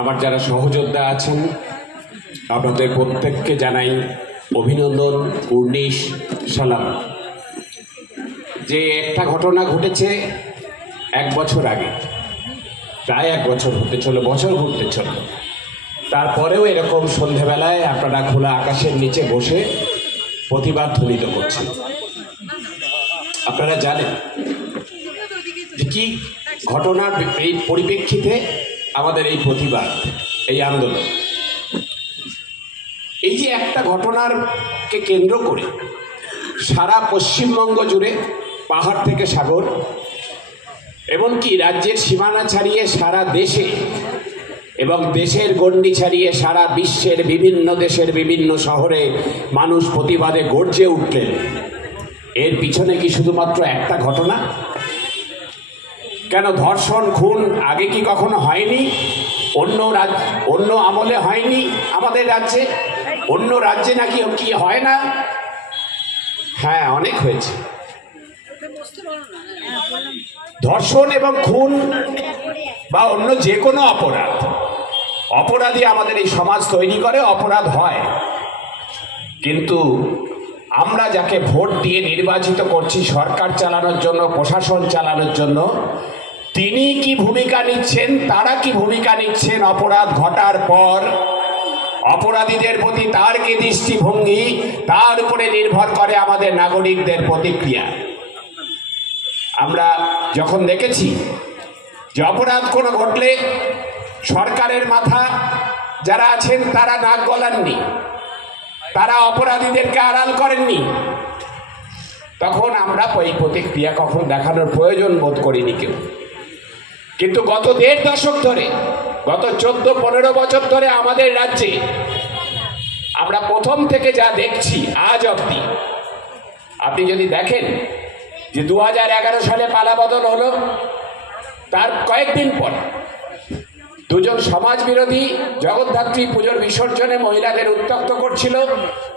আমার যারা সহযোদ্ধা আছেন আপনাদের প্রত্যেককে জানাই অভিনন্দন, কুর্নিশ, সালাম। যে একটা ঘটনা ঘটেছে 1 বছর আগে, প্রায় 1 বছর হতে চলো, বছর ঘুরতে চলল, তারপরেও এরকম সন্ধেবেলায় আপনারা খোলা আকাশের নিচে বসে প্রতিবাদ ধ্বনিত করছেন। আপনারা জানেন যে কি ঘটনার এই পরিপ্রেক্ষিতে আমাদের এই প্রতিবাদ, এই আন্দোলন। এই যে একটা ঘটনারকে কেন্দ্র করে সারা পশ্চিমবঙ্গ জুড়ে পাহাড় থেকে সাগর, এমনকি রাজ্যের সীমানা ছাড়িয়ে সারা দেশে এবং দেশের গণ্ডি ছাড়িয়ে সারা বিশ্বের বিভিন্ন দেশের বিভিন্ন শহরে মানুষ প্রতিবাদে গর্জে উঠলেন। এর পিছনে কি শুধুমাত্র একটা ঘটনা? কেন ধর্ষণ, খুন আগে কি কখনো হয়নি? অন্য আমলে হয়নি আমাদের রাজ্যে? অন্য রাজ্যে নাকি কি হয় না? হ্যাঁ, অনেক হয়েছে। ধর্ষণ এবং খুন বা অন্য যে কোনো অপরাধী আমাদের এই সমাজ তৈরি করে, অপরাধ হয়। কিন্তু আমরা যাকে ভোট দিয়ে নির্বাচিত করছি সরকার চালানোর জন্য, প্রশাসন চালানোর জন্য, তিনি কি ভূমিকা নিচ্ছেন, তারা কি ভূমিকা নিচ্ছেন অপরাধ ঘটার পর, অপরাধীদের প্রতি তার কি দৃষ্টিভঙ্গি, তার উপরে নির্ভর করে আমাদের নাগরিকদের প্রতিক্রিয়া। আমরা যখন দেখেছি যে অপরাধ কোনো ঘটলে সরকারের মাথা যারা আছেন তারা নাক গলাননি, তারা অপরাধীদেরকে আড়াল করেননি, তখন আমরা এই প্রতিক্রিয়া কখন দেখানোর প্রয়োজন বোধ করিনি কেউ। কিন্তু গত 1.5 দশক ধরে, গত 14-15 বছর ধরে আমাদের রাজ্যে আমরা প্রথম থেকে যা দেখছি আজ অবধি, আপনি যদি দেখেন যে 2011 সালে পালাবদল হলো, তার কয়েকদিন পর 2 সমাজ বিরোধী জগদ্ধাত্রী পুজোর বিসর্জনে মহিলাদের উত্ত্যক্ত করছিল।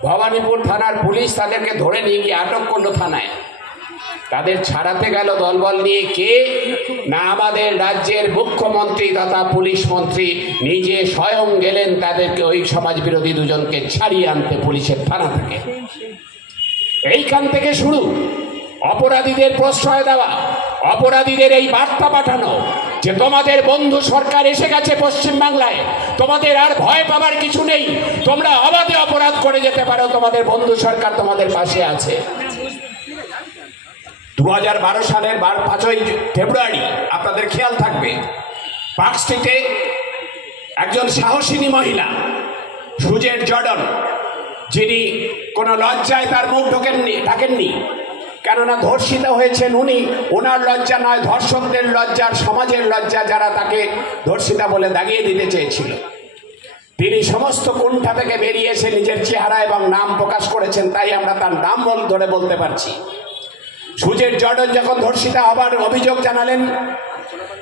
ভবানীপুর থানার পুলিশ তাদেরকে ধরে নিয়ে গিয়ে আটক করলো থানায়। তাদের ছাড়াতে গেল দলবল নিয়ে কে না, আমাদের রাজ্যের মুখ্যমন্ত্রী তথা পুলিশ মন্ত্রী নিজে স্বয়ং গেলেন তাদেরকে, ওই সমাজ বিরোধী 2 জনকে ছাড়িয়ে আনতে পুলিশের থানা থেকে। এইখান থেকে শুরু অপরাধীদের প্রশ্রয় দেওয়া, অপরাধীদের এই বার্তা পাঠানো যে তোমাদের বন্ধু সরকার এসে গেছে পশ্চিমবাংলায়, তোমাদের আর ভয় পাবার কিছু নেই, তোমরা অবাধে অপরাধ করে যেতে পারো, তোমাদের বন্ধু সরকার তোমাদের পাশে আছে। 2012 সালের 5ই ফেব্রুয়ারি আপনাদের খেয়াল থাকবে, পার্ক স্ট্রিটে একজন সাহসিনী মহিলা সুজেট জর্ডন, যিনি কোনো লজ্জায় তার মুখ ঢাকেননি, কেননা ধর্ষিতা হয়েছেন উনি। ওনার লজ্জা নয়, ধর্ষকদের লজ্জা, সমাজের লজ্জা, যারা তাকে ধর্ষিতা বলে দাগিয়ে দিতে চেয়েছিল। তিনি সমস্ত কুণ্ঠা থেকে বেরিয়ে এসে নিজের চেহারা এবং নাম প্রকাশ করেছেন, তাই আমরা তার নাম ধরে বলতে পারছি। সুজেট জর্ডন যখন ধর্ষিতা হবার অভিযোগ জানালেন,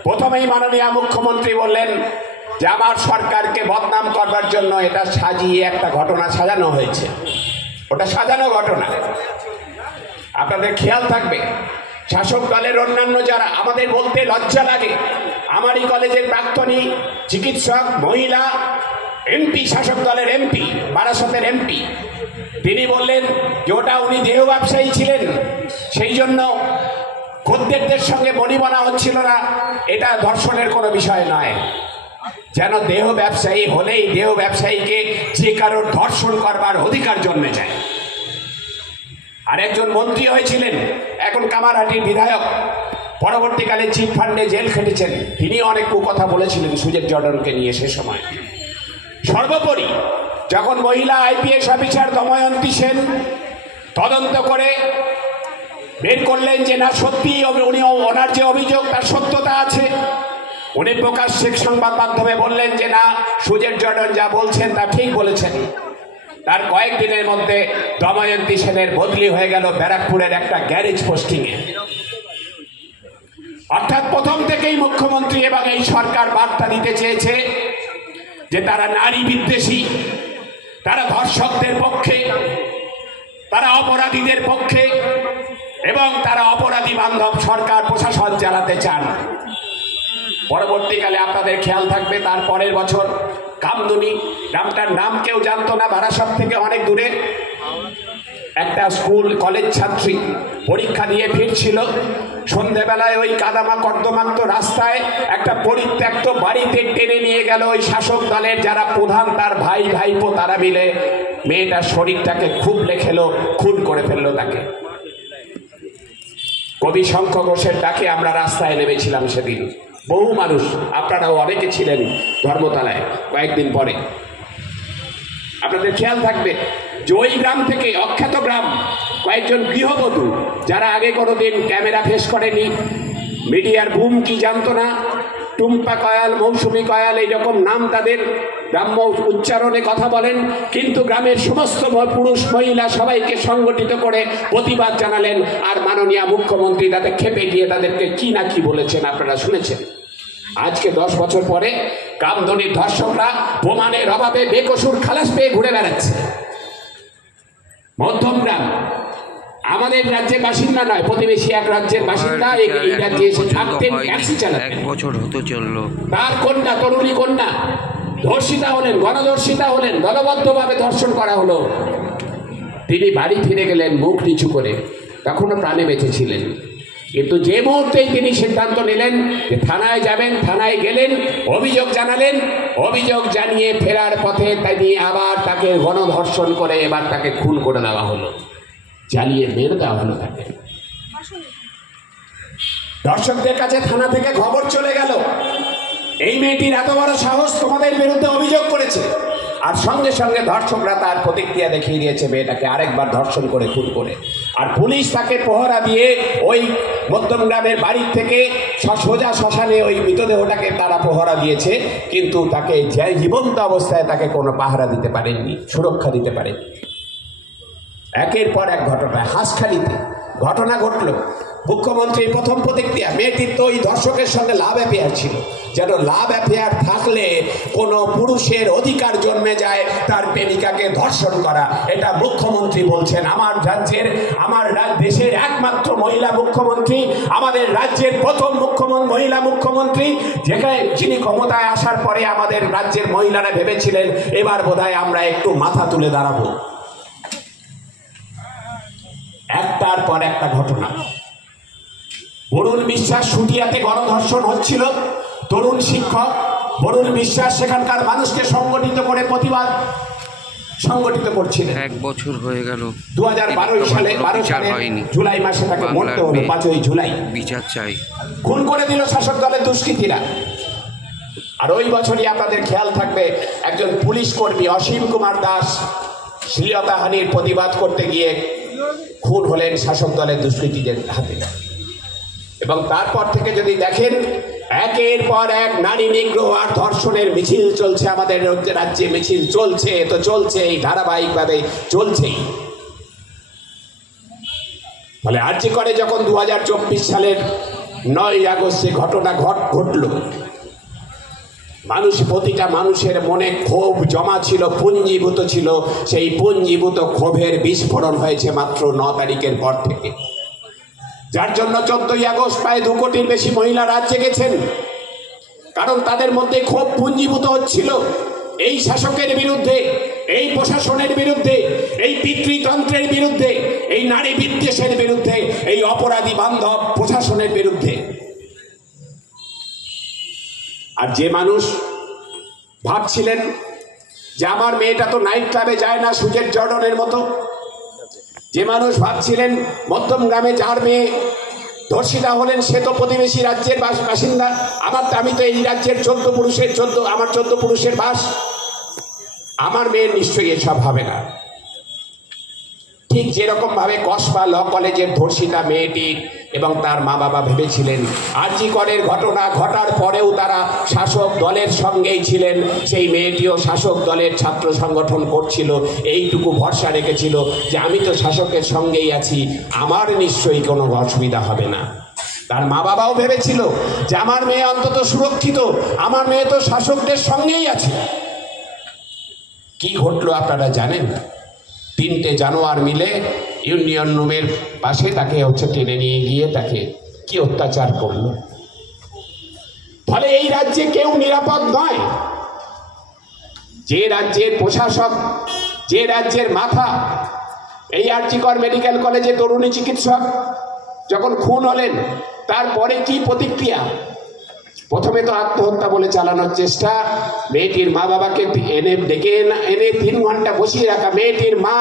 প্রথমেই মাননীয় মুখ্যমন্ত্রী বললেন যে আমার সরকারকে বদনাম করবার জন্য এটা সাজিয়ে একটা ঘটনা সাজানো হয়েছে। ওটা সাজানো ঘটনা। আপনাদের খেয়াল থাকবে, শাসক দলের অন্যান্য যারা, আমাদের বলতে লজ্জা লাগে, আমারই কলেজের প্রাক্তনী চিকিৎসক মহিলা এমপি, শাসক দলের এমপি, বারাসতের এমপি, তিনি বললেন যে ওটা উনি দেহ ব্যবসায়ী ছিলেন, সেই জন্য খদ্দেরদের সঙ্গে বনিবনা হচ্ছিল না, এটা ধর্ষণের কোনো বিষয় নয়। যেন দেহ ব্যবসায়ী হলেই দেহ ব্যবসায়ীকে যে কারোর ধর্ষণ করবার অধিকার জন্মে যায়। আরেকজন মন্ত্রী হয়েছিলেন, এখন কামারহাটির বিধায়ক, পরবর্তীকালে চিট ফান্ডে জেল খেটেছেন, তিনি অনেক কুকথা বলেছিলেন সুজেট জর্ডনকে নিয়ে সে সময়। সর্বোপরি যখন মহিলা আইপিএস অফিসার দময়ন্তী সেন তদন্ত করে বের করলেন যে না, সত্যি উনি, ওনার যে অভিযোগ তার সত্যতা আছে, উনি প্রকাশ্যে সংবাদ মাধ্যমে বললেন যে না, সুজেট জর্ডন যা বলছেন তা ঠিক বলেছেন। তার কয়েকদিনের মধ্যে দময়ন্তী সেনের বদলি হয়ে গেল ব্যারাকপুরের একটা গ্যারেজ পোস্টিংয়ে। অর্থাৎ প্রথম থেকেই মুখ্যমন্ত্রী এবং এই সরকার বার্তা দিতে চেয়েছে যে তারা নারী বিদ্বেষী, তারা ধর্ষকদের পক্ষে, তারা অপরাধীদের পক্ষে, এবং তারা অপরাধী বান্ধব সরকার প্রশাসন চালাতে চান। পরবর্তীকালে আপনাদের খেয়াল থাকবে তার পরের বছর কামদুনি, গ্রামটার নাম কেউ জানতো না, বারাসাত থেকে অনেক দূরে। একটা স্কুল কলেজ ছাত্রী পরীক্ষা দিয়ে ফিরছিল, সন্ধেবেলায় ওই কাদামা কর্দমাক্ত রাস্তায় একটা পরিত্যক্ত বাড়িতে টেনে নিয়ে গেল ওই শাসক দলের যারা প্রধান, তার ভাই ভাইপো, তারা মিলে মেয়েটার শরীরটাকে খুব লেখেলো, খুন করে ফেললো তাকে। কবি শঙ্খ ঘোষের ডাকে আমরা রাস্তায় নেমেছিলাম সেদিন, বহু মানুষ, আপনারাও অনেকে ছিলেন ধর্মতলায় কয়েকদিন পরে। আপনাদের খেয়াল থাকবে যে ওই গ্রাম থেকে, অখ্যাত গ্রাম, কয়েকজন গৃহবধূ যারা আগে কোনোদিন ক্যামেরা ফেস করেনি, মিডিয়ার বুম কি জানতো না, টুম্পা কয়াল, মৌসুমী কয়াল এইরকম নাম তাদের, গ্রাম্য উচ্চারণে কথা বলেন, কিন্তু গ্রামের সমস্ত পুরুষ মহিলা সবাইকে সংগঠিত করে প্রতিবাদ জানালেন। আর মাননীয় মুখ্যমন্ত্রী তাদের খেপে গিয়ে তাদেরকে কি না কি বলেছেন আপনারা শুনেছেন। আজকে 10 বছর পরে কামদুনির ধর্ষকরা প্রমাণের অভাবে বেকসুর খালাস পেয়ে ঘুরে বেড়াচ্ছে। মধ্যমগ্রাম আমাদের রাজ্যের বাসিন্দা নয়, প্রতিবেশী এক রাজ্যের বাসিন্দা, এই রাজ্যে এসে থাকতেন, ট্যাক্সি চালাতেন। 1 বছর হতে চললো। তার কন্যা, তরুণী কন্যা ধর্ষিতা হলেন, গণধর্ষিতা হলেন, দলবদ্ধভাবে ধর্ষণ করা হলো। তিনি বাড়ি ফিরে গেলেন মুখ নিচু করে, তখনও প্রাণে বেঁচে ছিলেন। কিন্তু যে মুহূর্তেই তিনি সিদ্ধান্ত নিলেন যে থানায় যাবেন, থানায় গেলেন, অভিযোগ জানালেন, অভিযোগ জানিয়ে ফেরার পথে তিনি আবার তাকে গণধর্ষণ করে এবার তাকে খুন করে দেওয়া হলো, জ্বালিয়ে মেরে দেওয়া হলো তাকে। দর্শকদের কাছে থানা থেকে খবর চলে গেল এই মেয়েটির এত বড় সাহস, তোমাদের বিরুদ্ধে অভিযোগ করেছে। আর সঙ্গে সঙ্গে ধর্ষকরা তার প্রতিক্রিয়া দেখিয়ে দিয়েছে, মেয়েটাকে আরেকবার ধর্ষণ করে খুন করে। আর পুলিশ তাকে পহরা দিয়ে ওই মধ্যমগ্রামের বাড়ির থেকে সোজা শ্মশানে ওই মৃতদেহটাকে তারা পহরা দিয়েছে, কিন্তু তাকে জীবন্ত অবস্থায় তাকে কোনো পাহারা দিতে পারেননি, সুরক্ষা দিতে পারেননি। একের পর এক ঘটনা, হাঁসখালিতে ঘটনা ঘটল। মুখ্যমন্ত্রীর প্রথম প্রতিক্রিয়া, মেয়েটির তো ওই ধর্ষকের সঙ্গে লাভ অ্যাফেয়ার ছিল, যেন লাভ অ্যাফেয়ার থাকলে কোনো পুরুষের অধিকার জন্মে যায় তার প্রেমিকাকে ধর্ষণ করা। এটা মুখ্যমন্ত্রী বলছেন, আমার রাজ্যের, আমার দেশের একমাত্র মহিলা মুখ্যমন্ত্রী, আমাদের রাজ্যের প্রথম মহিলা মুখ্যমন্ত্রী, যেখানে যিনি ক্ষমতায় আসার পরে আমাদের রাজ্যের মহিলারা ভেবেছিলেন এবার বোধহয় আমরা একটু মাথা তুলে দাঁড়াবো। একটার পর একটা ঘটনা। বরুণ বিশ্বাস শুটিয়াতে গণধর্ষণ হচ্ছিল, তরুণ শিক্ষক বরুণ বিশ্বাস সেখানকার মানুষকে সংগঠিত করে প্রতিবাদ সংগঠিত করছিলেন। 1 বছর হয়ে গেল। 2012 সালে জুলাই মাসে তাকে মরতে হলো, 5ই জুলাই। বিচার চাই। খুন করে দিল শাসক দলের দুষ্কৃতীরা। আর ওই বছরই আপনাদের খেয়াল থাকবে একজন পুলিশ কর্মী অসীম কুমার দাস শ্লীলতাহানির প্রতিবাদ করতে গিয়ে খুন হলেন শাসক দলের দুষ্কৃতীদের হাতে। এবং তারপর থেকে যদি দেখেন একের পর এক নারী নিগ্রহ আর ধর্ষণের মিছিল চলছে আমাদের রাজ্যে, মিছিল চলছে তো চলছেই, ধারাবাহিকভাবে চলছেই। ফলে আর্জি করে যখন 2024 সালের 9ই আগস্ট ঘটনা ঘটল, প্রতিটা মানুষের মনে ক্ষোভ জমা ছিল, পুঞ্জীভূত ছিল। সেই পুঞ্জীভূত ক্ষোভের বিস্ফোরণ হয়েছে মাত্র 9 তারিখের পর থেকে, যার জন্য 14ই আগস্ট প্রায় 2 কোটির বেশি মহিলা রাত জেগেছেন। কারণ তাদের মধ্যে ক্ষোভ পুঞ্জীভূত হচ্ছিল এই শাসকের বিরুদ্ধে, এই প্রশাসনের বিরুদ্ধে, এই পিতৃতন্ত্রের বিরুদ্ধে, এই নারী বিদ্বেষের বিরুদ্ধে, এই অপরাধী বান্ধব প্রশাসনের বিরুদ্ধে। আর যে মানুষ ভাবছিলেন যে আমার মেয়েটা তো নাইট ক্লাবে যায় না সুজেট জর্ডনের মতো, যে মানুষ ভাবছিলেন মধ্যমগ্রামে যার মেয়ে ধর্ষিতা হলেন সে তো প্রতিবেশী রাজ্যের বাসিন্দা, আমি তো এই রাজ্যের 14 পুরুষের বাস, আমার মেয়ের নিশ্চয়ই এসব হবে না। ঠিক যেরকম ভাবে কসবা ল কলেজের ধর্ষিতা মেয়েটির এবং তার মা বাবা ভেবেছিলেন, আরজি করের ঘটনা ঘটার পরেও তারা শাসক দলের সঙ্গেই ছিলেন, সেই মেয়েটিও শাসক দলের ছাত্র সংগঠন করছিল, এইটুকু ভরসা রেখেছিল যে আমি তো শাসকের সঙ্গেই আছি, আমার নিশ্চয়ই কোনো অসুবিধা হবে না। তার মা বাবাও ভেবেছিল যে আমার মেয়ে অন্তত সুরক্ষিত, আমার মেয়ে তো শাসকদের সঙ্গেই আছে। কি ঘটলো আপনারা জানেন? 3টে জানোয়ার মিলে ইউনিয়ন রুমের পাশে তাকে টেনে নিয়ে গিয়ে তাকে কি অত্যাচার করলো। ফলে এই রাজ্যে কেউ নিরাপদ নয়। যে রাজ্যের প্রশাসক, যে রাজ্যের মাথা, এই আরজিকর মেডিকেল কলেজে তরুণী চিকিৎসক যখন খুন হলেন, তারপরে কি প্রতিক্রিয়া? প্রথমে তো আত্মহত্যা বলে চালানোর চেষ্টা, মেয়েটির মা বাবাকে এনে 3 ঘন্টা বসিয়ে রাখা, মেয়েটির মা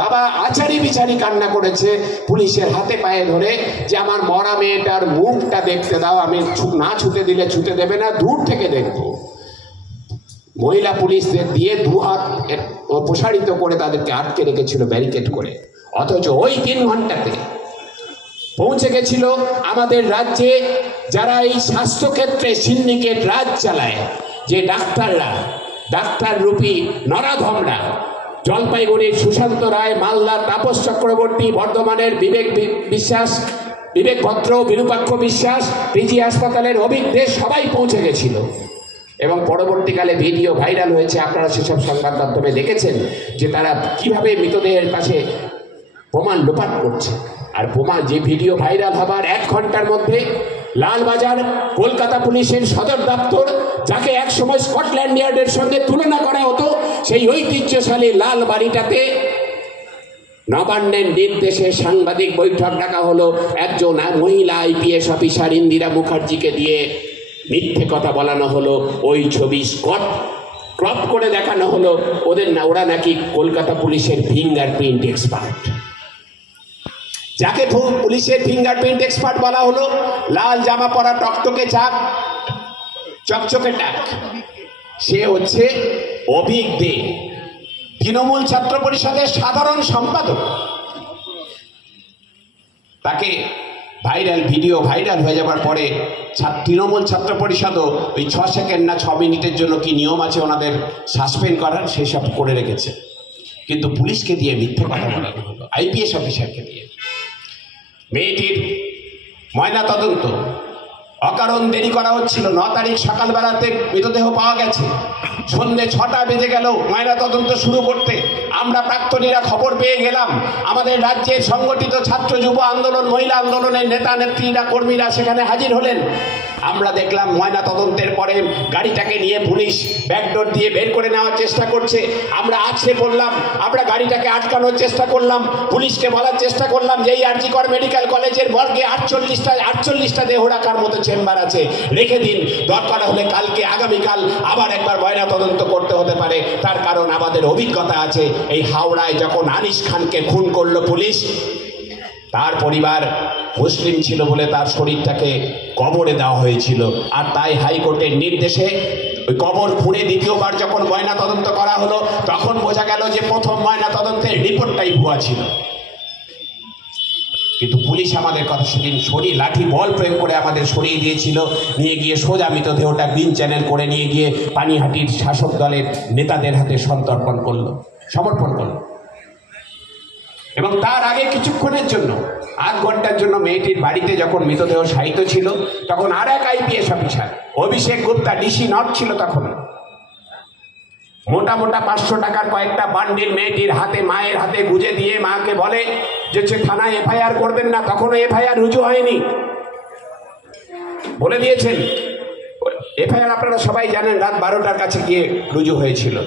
বাবা আচারি বিচারি কান্না করেছে পুলিশের হাতে পায়ে ধরে যে আমার মরা মেয়েটার মুখটা দেখতে দাও, আমি না ছুতে দিলে ছুতে দেবে না, দূর থেকে দেখবো। মহিলা পুলিশদের দিয়ে 2 হাত প্রসারিত করে তাদেরকে আটকে রেখেছিল ব্যারিকেড করে। অথচ ওই 3 ঘন্টাতে পৌঁছে গেছিল আমাদের রাজ্যে যারা এই স্বাস্থ্যক্ষেত্রে সিন্ডিকেট রাজ চালায়, যে ডাক্তাররা, ডাক্তার রূপী নরাধমরা, জলপাইগুড়ির সুশান্ত রায়, মালদার তাপস চক্রবর্তী, বর্ধমানের বিবেক বিশ্বাস, বিবেক ভদ্র, বিরূপাক্ষ বিশ্বাস, পিজি হাসপাতালের অভিক দেশ, সবাই পৌঁছে গেছিল। এবং পরবর্তীকালে ভিডিও ভাইরাল হয়েছে, আপনারা সেসব সংবাদ মাধ্যমে দেখেছেন যে তারা কিভাবে মৃতদেহের কাছে প্রমাণ লোপাট করছে। আর প্রমাণ, যে ভিডিও ভাইরাল হবার 1 ঘন্টার মধ্যে লালবাজার কলকাতা পুলিশের সদর দপ্তর, যাকে একসময় স্কটল্যান্ড ইয়ার্ডের সঙ্গে তুলনা করা হতো, সেই ঐতিহ্যশালী লাল বাড়িটাতে নবান্নের নির্দেশে সাংবাদিক বৈঠক ডাকা হলো। একজন মহিলা আইপিএস অফিসার ইন্দিরা মুখার্জিকে দিয়ে মিথ্যে কথা বলানো হলো, ওই ছবি ক্রপ করে দেখানো হলো। ওরা নাকি কলকাতা পুলিশের ফিঙ্গারপ্রিন্ট এক্সপার্ট। যাকে পুলিশের ফিঙ্গারপ্রিন্ট এক্সপার্ট বলা হলো, লাল জামা পরা, টকটকে চাক, চকচকে টাক, সে হচ্ছে অভিক দে, তৃণমূল ছাত্র পরিষদের সাধারণ সম্পাদক। তাকে ভিডিও ভাইরাল হয়ে যাবার পরে তৃণমূল ছাত্র পরিষদও ওই 6 সেকেন্ড না 6 মিনিটের জন্য কি নিয়ম আছে ওনাদের সাসপেন্ড করার, সেসব করে রেখেছে। কিন্তু পুলিশকে দিয়ে মিথ্যে কথা বলানো হলো, আইপিএস অফিসারকে দিয়ে। মেয়েটির ময়না তদন্ত অকারণ দেরি করা হচ্ছিল। 9 তারিখ সকালবেলাতে মৃতদেহ পাওয়া গেছে, সন্ধ্যে 6টা বেজে গেল ময়না তদন্ত শুরু করতে। আমরা প্রাক্তনীরা খবর পেয়ে গেলাম, আমাদের রাজ্যের সংগঠিত ছাত্র যুব আন্দোলন, মহিলা আন্দোলনের নেতা নেত্রীরা, কর্মীরা সেখানে হাজির হলেন। আমরা দেখলাম ময়না তদন্তের পরে গাড়িটাকে নিয়ে পুলিশ ব্যাকডোর দিয়ে বের করে নেওয়ার চেষ্টা করছে। আমরা আছড়ে পড়লাম, আমরা গাড়িটাকে আটকানোর চেষ্টা করলাম, পুলিশকে বলার চেষ্টা করলাম যে এই আরজিকর মেডিকেল কলেজের মর্গে 48টা দেহ রাখার মতো চেম্বার আছে, রেখে দিন, দরকার হলে কালকে আগামীকাল আবার একবার ময়না তদন্ত করতে হতে পারে। তার কারণ আমাদের অভিজ্ঞতা আছে, এই হাওড়ায় যখন আনিস খানকে খুন করলো পুলিশ, তার পরিবার মুসলিম ছিল বলে তার শরীরটাকে কবরে দেওয়া হয়েছিল। আর তাই হাইকোর্টের নির্দেশে ওই কবর খুঁড়ে দ্বিতীয়বার যখন ময়না তদন্ত করা হলো, তখন বোঝা গেল যে প্রথম ময়না তদন্তের রিপোর্টটাই ভুয়া ছিল। কিন্তু পুলিশ আমাদের কথা সেদিন লাঠি বল প্রয়োগ করে আমাদের সরিয়ে দিয়েছিল, নিয়ে গিয়ে সোজা মৃতদেহটা গ্রিন চ্যানেল করে নিয়ে গিয়ে পানিহাটির শাসক দলের নেতাদের হাতে সমর্পণ করলো। এবং তার আগে কিছুক্ষণের জন্য, 8 ঘন্টার জন্য মেয়েটির বাড়িতে যখন মৃতদেহ শায়িত ছিল, তখন আর এক আইপিএস অফিসার অভিষেক গুপ্তা, ডিসি নর্থ ছিল তখন, মোটা 500 টাকার কয়েকটা বান্ডিল মেয়েটির হাতে, মায়ের হাতে গুজে দিয়ে মাকে বলে যে থানায় এফআইআর করবেন না। তখনও এফআইআর রুজু হয়নি, বলে দিয়েছেন। এফআইআর আপনারা সবাই জানেন রাত 12টার কাছে গিয়ে রুজু হয়েছিল।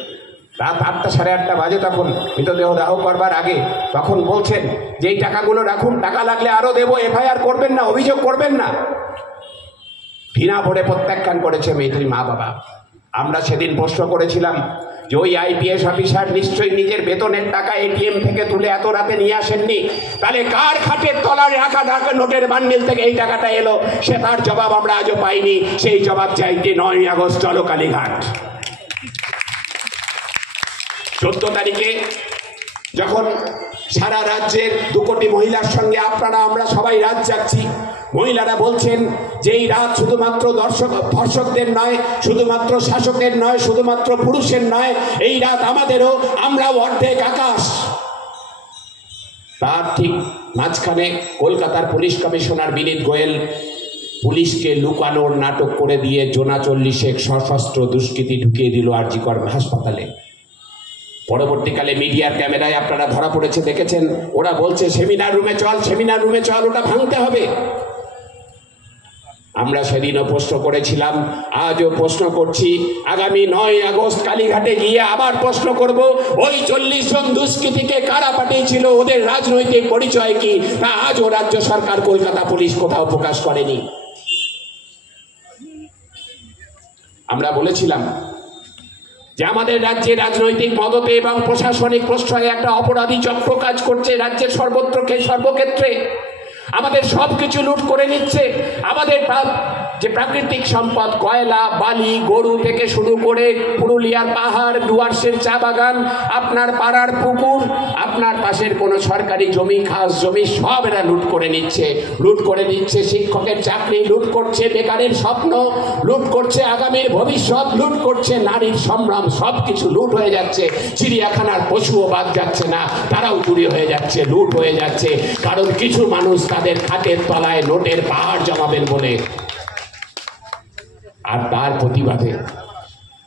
রাত 8টা, 8:30 বাজে তখন মৃতদেহ দাহ করবার আগে, তখন বলছেন যে এই টাকাগুলো রাখুন, টাকা লাগলে আরো দেবো, এফআইআর করবেন না, অভিযোগ করবেন না। ঘৃণা ভরে প্রত্যাখ্যান করেছে মেয়েটির মা বাবা। আমরা সেদিন প্রশ্ন করেছিলাম যে ওই আইপিএস অফিসার নিশ্চয়ই নিজের বেতনের টাকা এটিএম থেকে তুলে এত রাতে নিয়ে আসেননি, তাহলে কার খাটের তলায় রাখা নোটের বান্ডিল থেকে এই টাকাটা এলো? সে তার জবাব আমরা আজও পাইনি। সেই জবাব চাইতে 9ই আগস্ট চলো কালীঘাট। 14 তারিখে যখন সারা রাজ্যের 2 কোটি মহিলার সঙ্গে আমরা সবাই রাত জাগছি, মহিলারা বলছেন যে এই রাত শুধুমাত্র ধর্ষকদের নয়, শুধুমাত্র শাসকের নয়, শুধুমাত্র পুরুষের নয়, এই রাত আমাদেরও, আমরাও অর্ধেক আকাশ। তার ঠিক মাঝখানে কলকাতার পুলিশ কমিশনার বিনীত গোয়েল পুলিশকে লুকানোর নাটক করে দিয়ে জোনা 40 সশস্ত্র দুষ্কৃতী ঢুকিয়ে দিল আরজিকর হাসপাতালে। পরবর্তীকালে মিডিয়ার ক্যামেরায় আপনারা ধরা পড়েছে, দেখেছেন। ওরা বলছে সেমিনার রুমে চল, ওটা ভাঙতে হবে। আমরা সেদিনও প্রশ্ন করেছিলাম, আজও প্রশ্ন করছি, আগামী 9 আগস্ট কালীঘাটে গিয়ে আবার প্রশ্ন করব, ওই 40 জন দুষ্কৃতীকে কারা পাঠিয়েছিল, ওদের রাজনৈতিক পরিচয় কি, তা আজও রাজ্য সরকার, কলকাতা পুলিশ কোথাও প্রকাশ করেনি। আমরা বলেছিলাম যে আমাদের রাজ্যে রাজনৈতিক মদতে এবং প্রশাসনিক প্রশ্রয়ে একটা অপরাধী চক্র কাজ করছে রাজ্যের সর্বক্ষেত্রে। আমাদের সব কিছু লুট করে নিচ্ছে। আমাদের যে প্রাকৃতিক সম্পদ, কয়লা, বালি, গরু থেকে শুরু করে পুরুলিয়ার পাহাড়, ডুয়ার্সের চা বাগান, আপনার পাড়ার পুকুর, আপনার পাশের কোনো সরকারি জমি, খাস জমি, সব এরা লুট করে নিচ্ছে। লুট করে নিচ্ছে শিক্ষকের চাকরি, লুট করছে বেকারের স্বপ্ন, লুট করছে আগামীর ভবিষ্যৎ, লুট করছে নারীর সংগ্রাম, সব কিছু লুট হয়ে যাচ্ছে। চিড়িয়াখানার পশুও বাদ যাচ্ছে না, তারাও চুরি হয়ে যাচ্ছে, লুট হয়ে যাচ্ছে। কারণ কিছু মানুষ তাদের খাটের তলায় নোটের পাহাড় জমাবেন বলে। আর তার প্রতিবাদে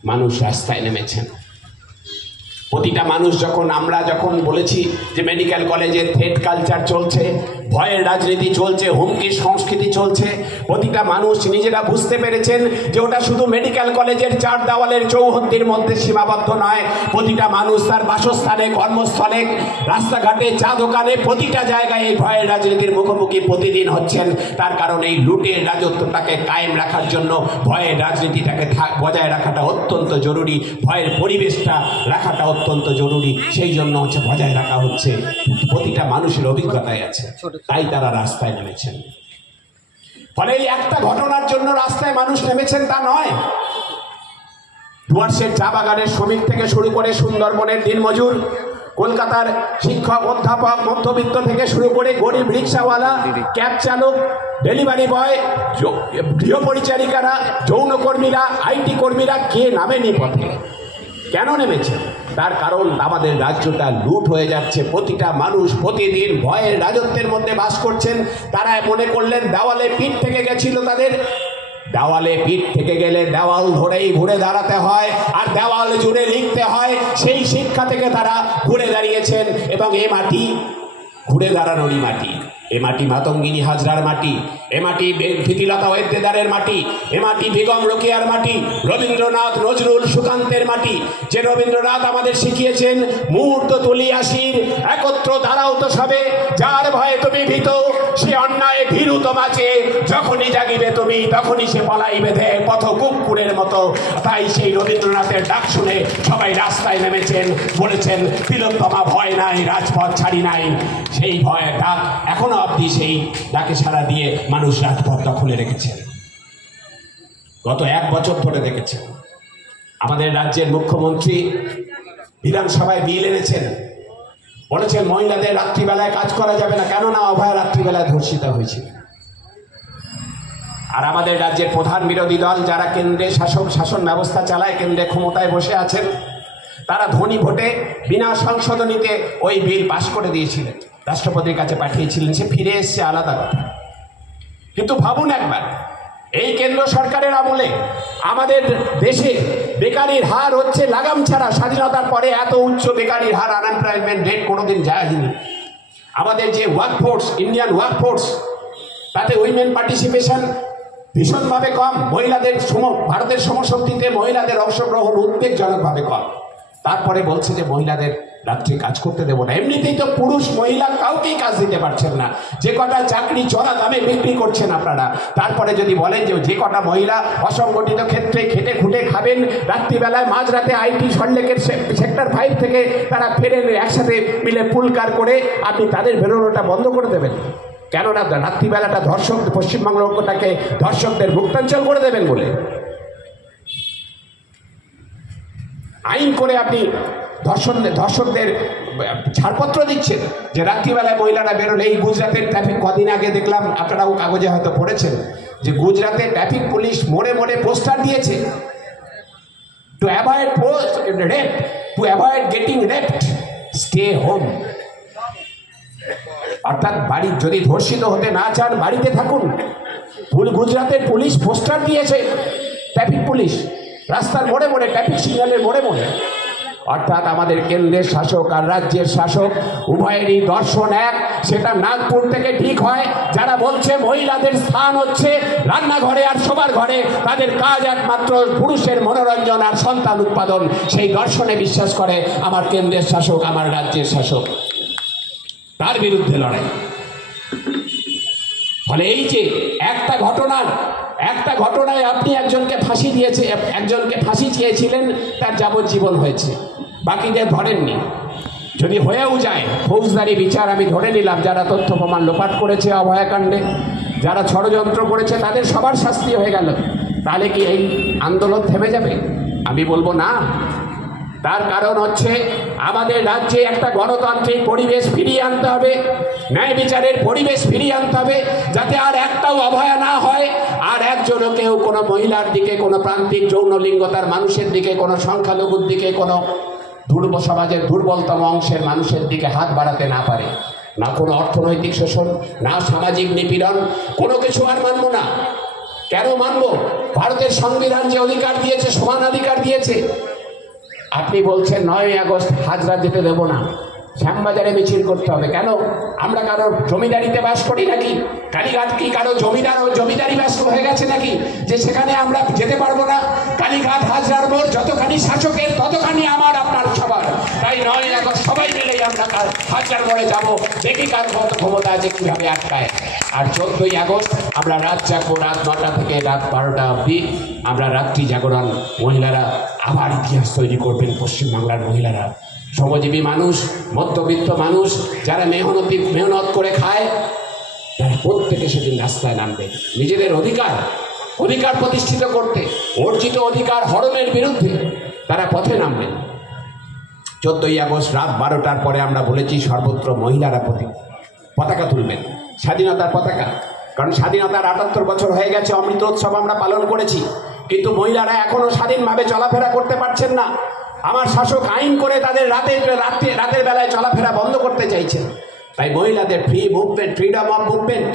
মানুষ রাস্তায় নেমেছেন। প্রতিটা মানুষ আমরা যখন বলেছি যে মেডিকেল কলেজে থ্রেট কালচার চলছে, ভয়ের রাজনীতি চলছে, হুমকির সংস্কৃতি চলছে, প্রতিটা মানুষ নিজেরা বুঝতে পেরেছেন যে ওটা শুধু মেডিকেল কলেজের 4 দেওয়ালের চৌহদ্দির মধ্যে সীমাবদ্ধ নয়। প্রতিটা মানুষ তার বাসস্থানে, কর্মস্থলে, রাস্তাঘাটে, চা দোকানে, প্রতিটা জায়গায় এই ভয়ের রাজনীতির মুখোমুখি প্রতিদিন হচ্ছেন। তার কারণ এই লুটের রাজত্বটাকে কায়েম রাখার জন্য ভয়ের রাজনীতিটাকে বজায় রাখাটা অত্যন্ত জরুরি, ভয়ের পরিবেশটা রাখাটা অত্যন্ত জরুরি। সেই জন্য বজায় রাখা হচ্ছে। প্রতিটা মানুষের অভিজ্ঞতায় আছে, তাই তারা রাস্তায় নেমেছেন। ফলে এই একটা ঘটনার জন্য রাস্তায় মানুষ নেমেছেন তা নয়। ডুয়ার্সের চা বাগানের শ্রমিক থেকে শুরু করে সুন্দরবনের দিনমজুর, কলকাতার শিক্ষক, অধ্যাপক, মধ্যবিত্ত থেকে শুরু করে গরিব রিক্সাওয়ালা, ক্যাব চালক, ডেলিভারি বয়, গৃহ পরিচারিকারা, যৌনকর্মীরা, আইটি কর্মীরা, কে নামেনি পথে? কেন নেমেছে? তার কারণ আমাদের রাজ্যটা লুট হয়ে যাচ্ছে। প্রতিটা মানুষ প্রতিদিন ভয়ের রাজত্বের মধ্যে বাস করছেন। তারা মনে করলেন দেওয়ালে পিঠ থেকে গেছিল তাদের। দেওয়ালে পিঠ থেকে গেলে দেওয়াল ধরেই ঘুরে দাঁড়াতে হয়, আর দেওয়াল জুড়ে লিখতে হয়। সেই শিক্ষা থেকে তারা ঘুরে দাঁড়িয়েছেন। এবং এ মাটি ঘুরে দাঁড়ানোরই মাটি। এ মাটি মাতঙ্গিনী হাজরার মাটি, এ মাটি ভীতিলতা ওয়েদ্দেদারের মাটি, এ মাটি বেগম রোকেয়ার মাটি, রবীন্দ্রনাথ, নজরুল, সুকান্তের মাটি। যে রবীন্দ্রনাথ আমাদের শিখিয়েছেন, মুহূর্ত তুলি আসির, একত্র দাঁড়াও তো সবে, যার ভয়ে তুমি ভীত, সে অন্যায় ভীরু তোমাকে, যখনই জাগিবে তুমি তখনই সে পলাইবে দে পথ কুকুরের মতো। তাই সেই রবীন্দ্রনাথের ডাক শুনে সবাই রাস্তায় নেমেছেন, বলেছেন তিলোত্তমা ভয় নাই, রাজপথ ছাড়ি নাই। সেই ভয়ের ডাক এখনো অবধি, সেই ডাকে সাড়া দিয়ে মানুষ রাজপথ দখলে রেখেছেন। গত 1 বছর ধরে দেখেছেন আমাদের রাজ্যের মুখ্যমন্ত্রী বিধানসভায় বিল এনেছেন, বলেছেন মহিলাদের রাত্রিবেলায় কাজ করা যাবে না, কেননা অভয়া রাত্রিবেলায় ধর্ষিতা হয়েছিল। আর আমাদের রাজ্যের প্রধান বিরোধী দল যারা কেন্দ্রে শাসন ব্যবস্থা চালায়, কেন্দ্রে ক্ষমতায় বসে আছেন, তারা ধ্বনি ভোটে বিনা সংশোধনীতে ওই বিল পাশ করে দিয়েছিলেন, রাষ্ট্রপতির কাছে পাঠিয়েছিলেন। সে ফিরে এসছে, আলাদা কথা। কিন্তু ভাবুন একবার, এই কেন্দ্র সরকারের আমলে আমাদের দেশে বেকারির হার হচ্ছে লাগাম ছাড়া। স্বাধীনতার পরে এত উচ্চ বেকারির হার, আনএমপ্লয়মেন্ট রেট কোনোদিন যায়নি। আমাদের যে ওয়ার্কফোর্স, ইন্ডিয়ান ওয়ার্কফোর্স, তাতে উইমেন পার্টিসিপেশন ভীষণভাবে কম। মহিলাদের ভারতের শ্রমশক্তিতে মহিলাদের অংশগ্রহণ উদ্বেগজনকভাবে কম। তারপরে বলছে যে মহিলাদের রাত্রে কাজ করতে দেবো না। এমনিতেই তো পুরুষ মহিলা কাউকেই কাজ দিতে পারছেন না, যে কটা চাকরি চড়া দামে বিক্রি করছেন আপনারা। তারপরে যদি বলেন যে কটা মহিলা অসংগঠিত ক্ষেত্রে খেটে খুঁটে খাবেন, রাত্রিবেলায় মাঝরাতে আইটি সল্টলেকের সেক্টর 5 থেকে তারা ফেরেন একসাথে মিলে পুলকার করে, আপনি তাদের বেরোনোটা বন্ধ করে দেবেন? কেননা রাত্রিবেলাটা পশ্চিমবঙ্গটাকে ধর্ষকদের মুক্তাঞ্চল করে দেবেন বলে আইন করে আপনি ধর্ষকদের ছাড়পত্র দিচ্ছেন যে রাত্রিবেলায় মহিলারা বেরোলে। এই গুজরাটের ট্রাফিক, কদিন আগে দেখলাম, আপনারাও কাগজে হয়তো পড়েছেন, যে গুজরাটে ট্রাফিক পুলিশ মোড়ে মোড়ে পোস্টার দিয়েছে, to avoid rape, to avoid getting raped, stay home. অর্থাৎ বাড়ি যদি ধর্ষিত হতে না চান, বাড়িতে থাকুন। গুজরাটের পুলিশ পোস্টার দিয়েছে, ট্রাফিক পুলিশ রাস্তার মোড়ে মোড়ে, ট্রাফিক সিগন্যালের মোড়ে মোড়ে। অর্থাৎ আমাদের কেন্দ্রের শাসক আর রাজ্যের শাসক উভয়েরই দর্শন এক। সেটা নাগপুর থেকে ঠিক হয়, যারা বলছে মহিলাদের স্থান হচ্ছে রান্নাঘরে আর শোবার ঘরে, তাদের কাজ একমাত্র পুরুষের মনোরঞ্জন আর সন্তান উৎপাদন, সেই দর্শনে বিশ্বাস করে আমার কেন্দ্রের শাসক, আমার রাজ্যের শাসক, তার বিরুদ্ধে লড়াই। ফলে এই যে একটা ঘটনায় আপনি একজনকে ফাঁসি চেয়েছিলেন, তার যাবজ্জীবন হয়েছে, বাকিদের ধরেননি। যদি হয়েও যায় ফৌজদারি বিচার, আমি ধরে নিলাম যারা তথ্য প্রমাণ লোপাট করেছে অভয়াকাণ্ডে, যারা ষড়যন্ত্র করেছে, তাদের সবার শাস্তি হয়ে গেল, তাহলে কি এই আন্দোলন থেমে যাবে? আমি বলবো না। তার কারণ হচ্ছে আমাদের রাজ্যে একটা গণতান্ত্রিক পরিবেশ ফিরিয়ে আনতে হবে, ন্যায় বিচারের পরিবেশ ফিরিয়ে আনতে হবে, যাতে আর একটাও অভয়া না হয়, আর একজনও কেউ কোনো মহিলার দিকে, কোনো প্রান্তিক যৌনলিঙ্গতার মানুষের দিকে, কোনো সংখ্যালঘুর দিকে, কোনো সমাজের দুর্বলতম অংশের মানুষের দিকে হাত বাড়াতে না পারে। না কোনো অর্থনৈতিক শোষণ, না সামাজিক নিপীড়ন, কোনো কিছু আর মানব না। কেন মানব? ভারতের সংবিধান যে অধিকার দিয়েছে, সমান অধিকার দিয়েছে। আপনি বলছেন 9ই আগস্ট হাজরা যেতে দেব না, শ্যামবাজারে মিছিল করতে হবে। কেন? আমরা কারো জমিদারিতে বাস করি নাকি? কালীঘাট কি কারো জমিদারি ব্যস্ত হয়ে গেছে নাকি যে সেখানে আমরা যেতে পারবো না? কালীঘাট হাজরার মোড় যতখানি শাসকের ততখানি আমার, আপনার সবার। তাই 9ই আগস্ট সবাই মিলেই আমরা হাজরার মোড়ে যাবো, দেখি কার কত ক্ষমতা আছে, কিভাবে আটকায়। আর 14ই আগস্ট আমরা রাত জাগবো, রাত 9টা থেকে রাত 12টা অবধি আমরা রাত্রি জাগরণ। মহিলারা আবার ইতিহাস তৈরি করবেন, পশ্চিমবাংলার মহিলারা, শ্রমজীবী মানুষ, মধ্যবিত্ত মানুষ, যারা মেহনত করে খায়, তারা প্রত্যেকে সেদিন রাস্তায় নামবে নিজেদের অধিকার প্রতিষ্ঠিত করতে, অর্জিত অধিকার হরণের বিরুদ্ধে তারা পথে নামবেন। 14ই আগস্ট রাত 12টার পরে আমরা বলেছি সর্বত্র মহিলারা পতাকা তুলবেন, স্বাধীনতার পতাকা। কারণ স্বাধীনতার 78 বছর হয়ে গেছে, অমৃত উৎসব আমরা পালন করেছি, কিন্তু মহিলারা এখনো স্বাধীনভাবে চলাফেরা করতে পারছেন না। আমার শাসক আইন করে তাদের রাতের বেলায় চলাফেরা বন্ধ করতে চাইছেন। তাই মহিলাদের ফ্রিডম অফ মুভমেন্ট,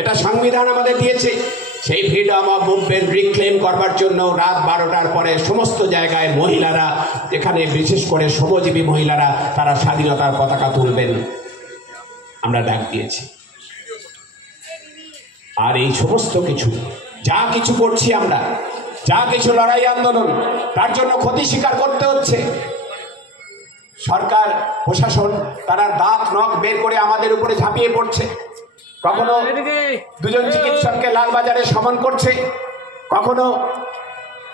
এটা সংবিধান আমাদের দিয়েছে। সেই ফ্রিডম অফ মুভমেন্ট রিক্লেম করবার জন্য রাত 12টার পরে সমস্ত জায়গায় মহিলারা, এখানে বিশেষ করে শ্রমজীবী মহিলারা, তারা স্বাধীনতার পতাকা তুলবেন, আমরা ডাক দিয়েছি। আর এই সমস্ত কিছু যা কিছু করছি আমরা, যা কিছু লড়াই আন্দোলন, তার জন্য ক্ষতি স্বীকার করতে হচ্ছে। সরকার প্রশাসন তারা দাঁত নখ বের করে আমাদের উপরে ঝাঁপিয়ে পড়ছে। কখনো 2জন চিকিৎসককে লালবাজারে সমন করছে, কখনো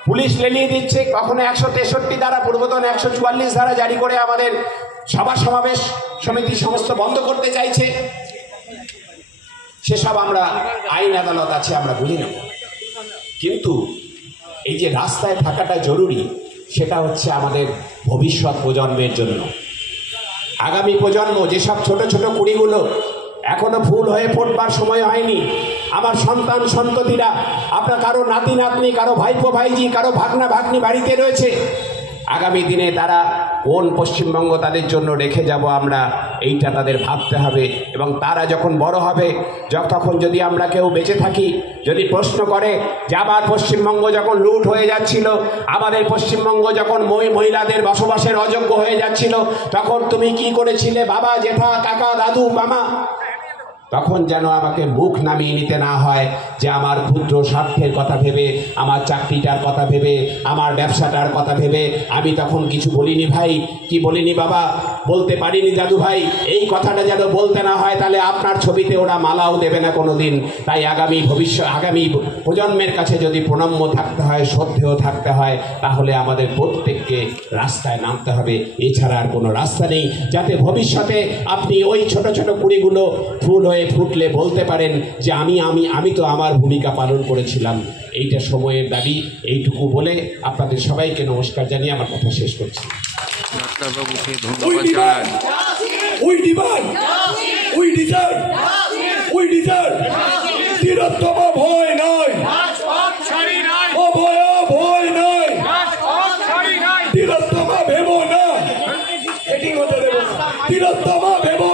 পুলিশ লেলিয়ে দিচ্ছে, কখনো 163 ধারা, পূর্বতন 144 ধারা জারি করে আমাদের সভা সমাবেশ সমিতি সমস্ত বন্ধ করতে চাইছে। সেসব আমরা আইন আদালত আছে, আমরা বুঝি নেব। কিন্তু এই যে রাস্তায় থাকাটা জরুরি, সেটা হচ্ছে আমাদের ভবিষ্যৎ প্রজন্মের জন্য। আগামী প্রজন্ম, যেসব ছোট ছোট কুড়িগুলো এখনো ফুল হয়ে ফুটবার সময় হয়নি, আমার সন্তান সন্ততিরা, আপনার কারো নাতি নাতনি, কারো ভাইপো ভাইজি, কারো ভাগনা ভাগ্নি বাড়িতে রয়েছে, আগামী দিনে তারা কোন পশ্চিমবঙ্গ তাদের জন্য রেখে যাব আমরা, এইটা তাদের ভাবতে হবে। এবং তারা যখন বড় হবে, তখন যদি আমরা কেউ বেঁচে থাকি, যদি প্রশ্ন করে যে আবার পশ্চিমবঙ্গ যখন লুট হয়ে যাচ্ছিল, আমাদের পশ্চিমবঙ্গ যখন মহিলাদের বসবাসের অযোগ্য হয়ে যাচ্ছিল, তখন তুমি কি করেছিলে বাবা, জেঠা, কাকা, দাদু, মামা, তখন যেন আমাকে মুখ নামিয়ে নিতে না হয় যে আমার ক্ষুদ্র স্বার্থের কথা ভেবে, আমার চাকরিটার কথা ভেবে, আমার ব্যবসাটার কথা ভেবে আমি তখন কিছু বলিনি ভাই, কি বলিনি বাবা, বলতে পারিনি দাদু ভাই, এই কথাটা যেন বলতে না হয়। তাহলে আপনার ছবিতে ওরা মালাও দেবে না কোনো দিন। তাই আগামী প্রজন্মের কাছে যদি প্রণম্য থাকতে হয়, শ্রদ্ধেয় থাকতে হয়, তাহলে আমাদের প্রত্যেককে রাস্তায় নামতে হবে। এছাড়া আর কোনো রাস্তা নেই, যাতে ভবিষ্যতে আপনি ওই ছোট ছোট কুড়িগুলো ফুল হয়ে ফুটলে বলতে পারেন যে আমি তো আমার ভূমিকা পালন করেছিলাম। এইটা সময়ের দাবি। এইটুকু বলে আপনাদের সবাইকে নমস্কার জানিয়ে আমার কথা শেষ করছি। ডাক্তারবাবুকে ধন্যবাদ জানাই। তিলোত্তমা ভয় নয়, অভয়া ভয় নয়, তিলোত্তমা ভেবো না, তিলোত্তমা ভেবো